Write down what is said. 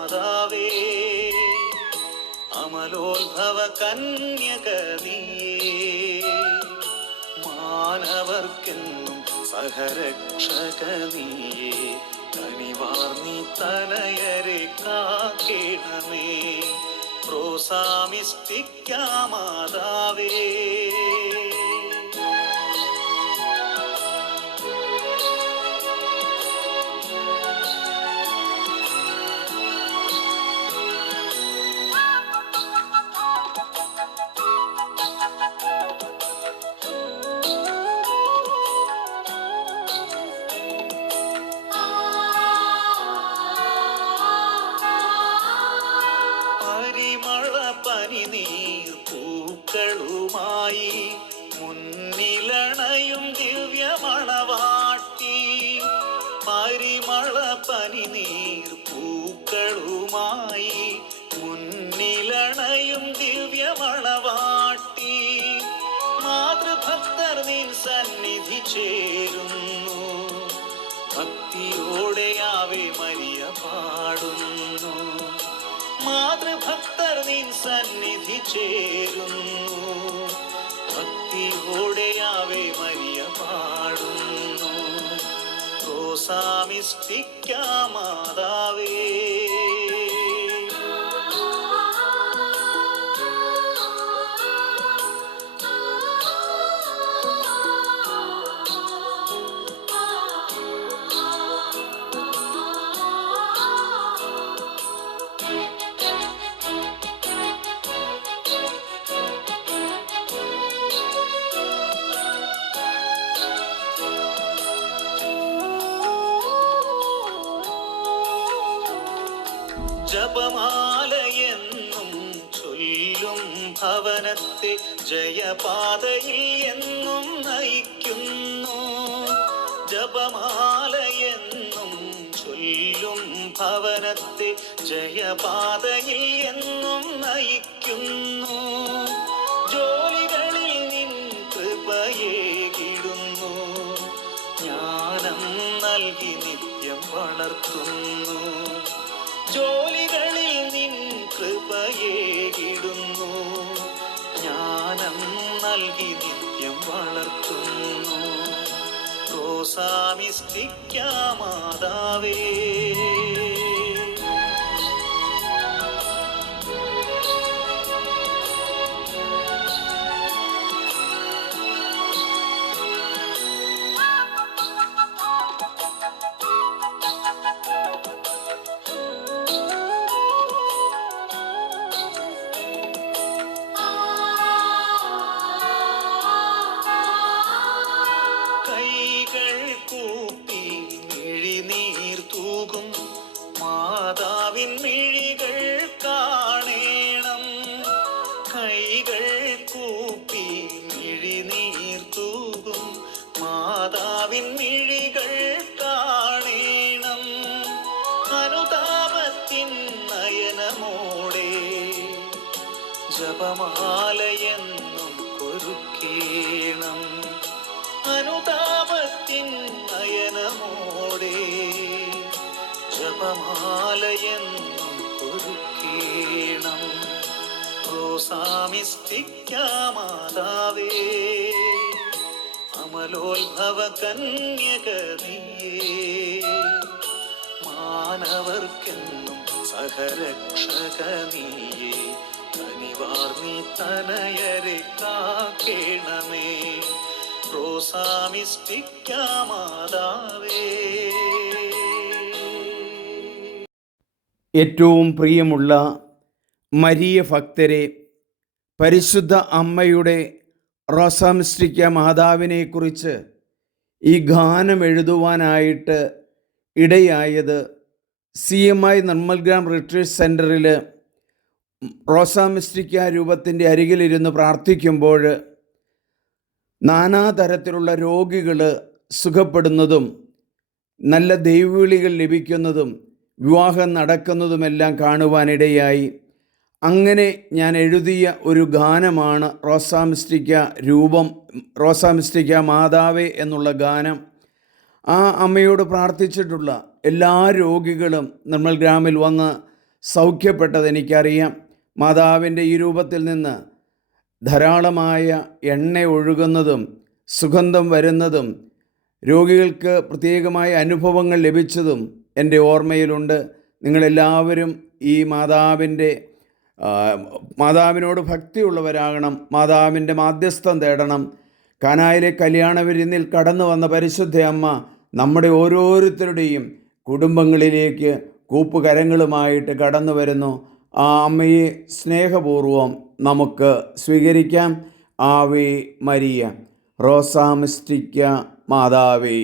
മാതാവേ, അമലോത്ഭവ കന്യക നീയേ, മാനവർക്കെന്നും സഹരക്ഷക നീയേ, കനിവാർന്നി തനയരെ കാക്കേണമേ, പ്രോസാമിസ്റ്റിക്കാ മാതാവേ. പനിനീർ പൂക്കളുമായി മുന്നിലണയും ദിവ്യമണവാട്ടി, പരിമള പനിനീർ പൂക്കളുമായി മുന്നിലണയും ദിവ്യമണവാട്ടി, മാതൃഭക്തർ നിൻ സന്നിധി ചേരുന്നു, ഭക്തിയോടെ ആവേ മരിയ പാടുന്നു, മാതൃഭക്തർ നിൻ സന്നിധി ചേരുന്നു, ഭക്തിയോടെ ആവേ മരിയ പാടുന്നു, പ്രോസാമിസ്റ്റിക്കാ മാതാവേ. ജപമാലയെന്നും ചൊല്ലും ഭവനത്തെ ജയപാതയിൽ എന്നും നയിക്കുന്നു, ജപമാലയെന്നും ചൊല്ലും ഭവനത്തെ ജയപാതയിൽ എന്നും നയിക്കുന്നു, ജോലികളിൽ നിൻ കൃപയേകിടുന്നു, ജ്ഞാനം നൽകി നിത്യം വളർത്തുന്നു, ജോലികളിൽ നിൻ കൃപയേകിടുന്നു, ജ്ഞാനം നൽകി നിത്യം വളർത്തുന്നു, പ്രോസാമിസ്റ്റിക്കാ മാതാവേ. മാതാവിൻ മിഴികൾ കാണേണം, കൈകൾ കൂപ്പി മിഴിനീർ തൂകും, മാതാവിൻ മിഴികൾ കാണേണം, അനുതാപത്തിൻ നയനമോടെ ജപമാലയെന്നും കൊരുക്കേണം, അനുതാപത്തിൻ നയനമോടെ ജപമാലയെന്നും കൊരുക്കേണം, പ്രോസാമിസ്റ്റിക്കാ മാതാവേ, അമലോത്ഭവ കന്യക നീയേ, മാനവർക്കെന്നും സഹരക്ഷക നീയേ, കനിവാർന്നി തനയരെ കാക്കേണമേ, പ്രോസാമിസ്റ്റിക്കാ മാതാവേ. ഏറ്റവും പ്രിയമുള്ള മരിയ ഭക്തരെ, പരിശുദ്ധ അമ്മയുടെ റോസാമിസ്റ്റിക്ക മാതാവിനെക്കുറിച്ച് ഈ ഗാനം എഴുതുവാനായിട്ട് ഇടയായത് CMI നിർമ്മൽഗ്രാം റിട്രീറ്റ് സെൻറ്ററിൽ റോസാമിസ്റ്റിക്ക രൂപത്തിൻ്റെ അരികിലിരുന്ന് പ്രാർത്ഥിക്കുമ്പോൾ നാനാതരത്തിലുള്ള രോഗികൾ സുഖപ്പെടുന്നതും നല്ല ദൈവവിളികൾ ലഭിക്കുന്നതും വിവാഹം നടക്കുന്നതുമെല്ലാം കാണുവാനിടയായി. അങ്ങനെ ഞാൻ എഴുതിയ ഒരു ഗാനമാണ് റോസാമിസ്റ്റിക്ക മാതാവേ എന്നുള്ള ഗാനം. ആ അമ്മയോട് പ്രാർത്ഥിച്ചിട്ടുള്ള എല്ലാ രോഗികളും നിർമ്മൽഗ്രാമിൽ വന്ന് സൗഖ്യപ്പെട്ടത് എനിക്കറിയാം. മാതാവിൻ്റെ ഈ രൂപത്തിൽ നിന്ന് ധാരാളമായ എണ്ണ ഒഴുകുന്നതും സുഗന്ധം വരുന്നതും രോഗികൾക്ക് പ്രത്യേകമായ അനുഭവങ്ങൾ ലഭിച്ചതും എൻ്റെ ഓർമ്മയിലുണ്ട്. നിങ്ങളെല്ലാവരും ഈ മാതാവിനോട് ഭക്തിയുള്ളവരാകണം. മാതാവിൻ്റെ മാധ്യസ്ഥം തേടണം. കാനായിലെ കല്യാണ വിരുന്നിൽ കടന്നു വന്ന പരിശുദ്ധ അമ്മ നമ്മുടെ ഓരോരുത്തരുടെയും കുടുംബങ്ങളിലേക്ക് കൂപ്പുകരങ്ങളുമായിട്ട് കടന്നു വരുന്നു. ആ അമ്മയെ സ്നേഹപൂർവം നമുക്ക് സ്വീകരിക്കാം. Ave Maria. റോസാ മിസ്റ്റിക്ക മാതാവേ.